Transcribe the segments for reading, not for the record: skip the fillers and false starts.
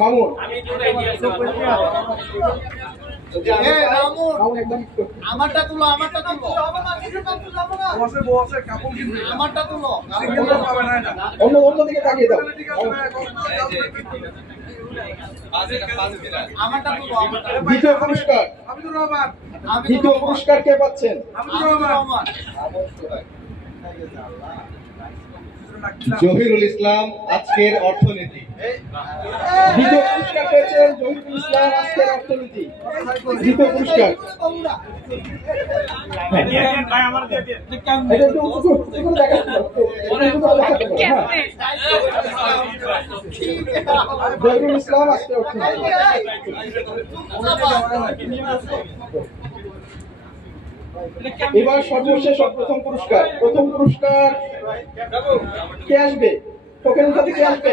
মামুন আমারটা তুলো আমারটা তুলো আমারটা তুলো অন্যদিকে তাকিয়ে দাও। আমারটা তুলো দ্বিতীয় পুরস্কার দ্বিতীয় পুরস্কার কে পাচ্ছেন? জহিরুল ইসলাম আজকের অর্থনীতি। দ্বিতীয় পুরস্কার পেয়েছেন জহিরুল ইসলাম আজকের অর্থনীতি। দ্বিতীয় পুরস্কার জহিরুল ইসলাম আজকের অর্থনীতি। এবার সর্বশেষ প্রথম পুরস্কার। প্রথম পুরস্কার কে আসবে? টোকেন সাথে কে আসবে?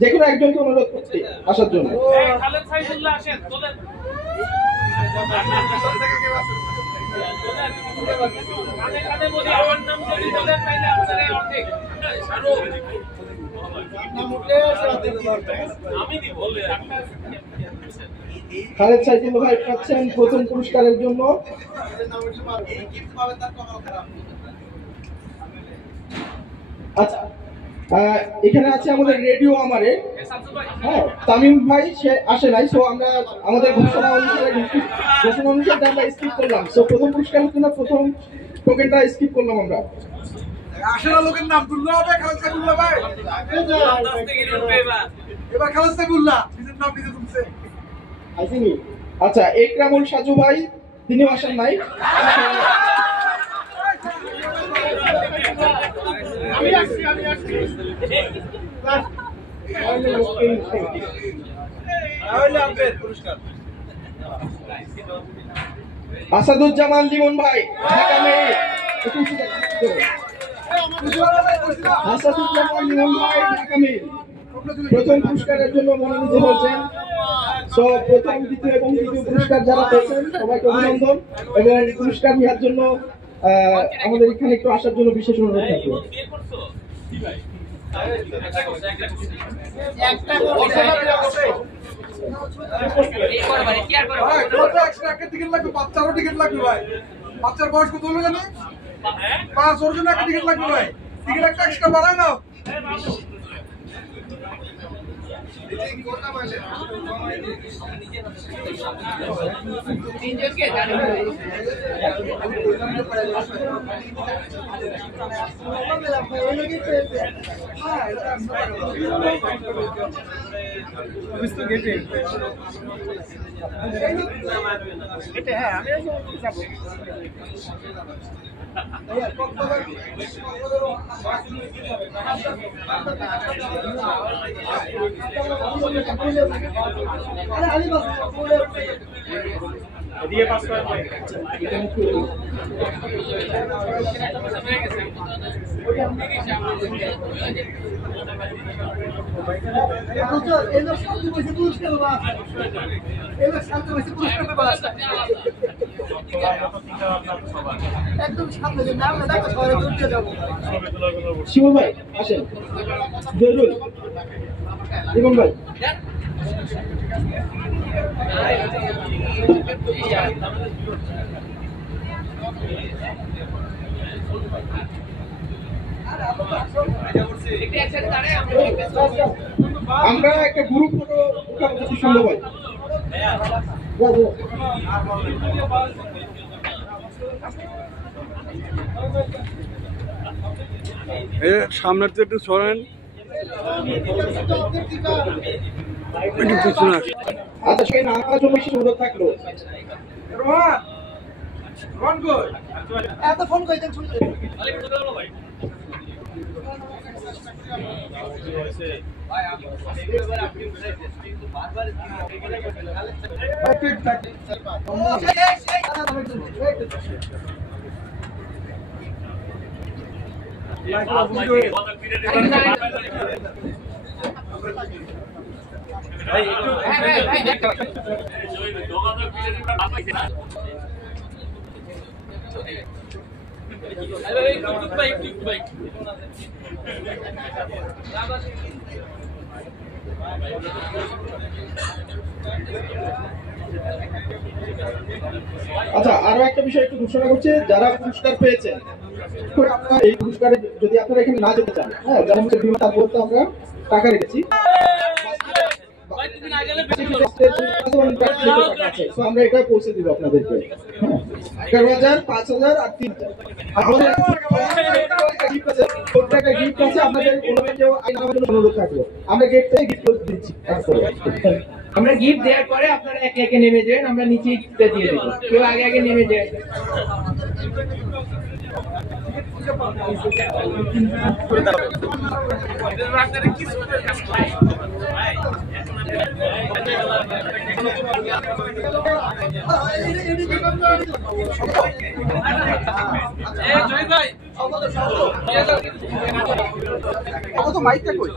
যে কোনো একজনকে অনুরোধ করছি আসার জন্য। খালেদ সাইদুল ভাই পাচ্ছেন প্রথম পুরস্কারের জন্য। আচ্ছা, এখানে আছে আমাদের রেডিও আমারে। হ্যাঁ, তামিম ভাই সে আসে নাই, সো আমরা আমাদের ঘোষণা অনুসারে আমরা স্কিপ করলাম। সো প্রথম পুরস্কারের জন্য প্রথম টোকেনটা স্কিপ করলাম আমরা। আসলে লোকের নাম তুললে হবে। খালেদ সাইদুল্লাহ ভাই এবার খালেদ সাইদুল্লাহ নিজের নাম নিজে তুলছে। আচ্ছা, একরামুল সাজু ভাই তিনিও আসেন নাই। আসাদুজ্জামান লিমন ভাই ঢাকা মেয়ে। আসাদুজ্জামান লিমন ভাই ঢাকা মেয়ে প্রথম পুরস্কারের জন্য মনোনীত হয়েছেন। তো প্রথম, দ্বিতীয় এবং তৃতীয় পুরস্কার যারা পেয়েছেন সবাইকে অভিনন্দন এবং পুরস্কার নেওয়ার জন্য আমাদের এখানে একটু আসার জন্য বিশেষ অনুরোধ থাকবে। বাচ্চারও টিকিট লাগবে ভাই। বাচ্চার বয়স কত হলো জানি? 5 ওর জন্য একটা টিকিট লাগবে ভাই। টিকিট একটা এক্সট্রা বাড়ায় নাও। শিবু ভাই আসেন, জরুর জীবন ভাই। আমরা একটা গ্রুপ ফটো উঠাবো যদি সম্ভব হয়। সামনের তো একটু সরেন। আচ্ছা, সেই নামার জন্য বিশেষ অনুরোধ থাকলো। এত ফোন করে দেন শুনতে আচ্ছা, আরো একটা বিষয় একটু ঘোষণা করছে, যারা পুরস্কার পেয়েছেন আপনারা এই পুরস্কারে যদি আপনারা এখানে না যেতে চান, হ্যাঁ, যারা হচ্ছে বিমা তার বলতে আমরা টাকা রেখেছি, তো আমরা এটা পৌঁছে দিব আপনাদেরকে। 11,000, 5,000 আর 3,000 আমাদের গিফট আছে, প্রত্যেকটা গিফট আছে। আপনাদের কেউ আইন আমাদের অনুরোধ থাকলো, আমরা গেট থেকে গিফট দিচ্ছি। আমরা গিফট দেওয়ার পরে আপনারা একে একে নেমে যাবেন, আমরা নিচে গিফটটা দিয়ে দেবো, কেউ আগে আগে নেমে যায়। মাইকটা কই?